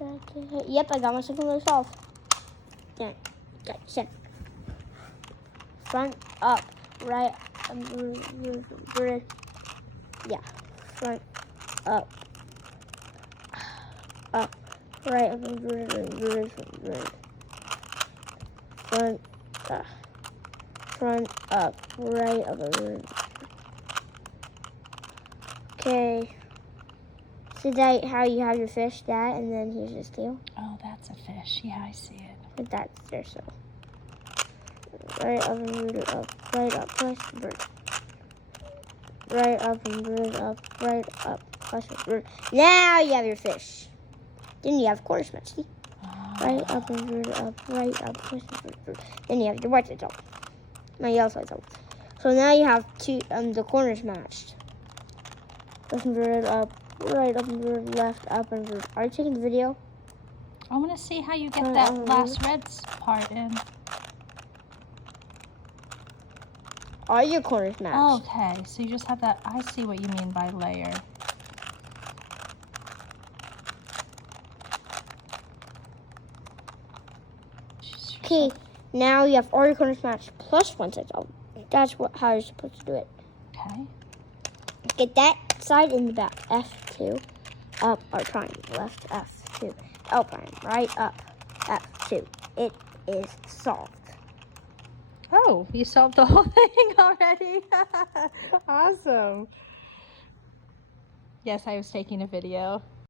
second. Yep, I got my second row solved. Okay, center. Front, up, right, yeah, front, up, right, front, up, right, okay. See that how you have your fish, that, and then here's his tail. Oh, that's a fish. Yeah, I see it. But that's there, so. Right up and root it up, right up, plus root. Right up and root up, right up, plus root. Now you have your fish. Then you have corner smash, see? Right up and root up, right up, plus root. Then you have your white side out. My yellow side out. So now you have the corners matched. Left and root up, right up and root, left up and root. Are you taking the video? I want to see how you get that last red part in. All your corners matched. Okay, so you just have that. I see what you mean by layer. Okay, now you have all your corners matched plus one side out. That's how you're supposed to do it. Okay. Get that side in the back. F2, up or triangle. Left, F2. L prime, right, up, F2. It is solved. Oh, you solved the whole thing already. Awesome. Yes, I was taking a video.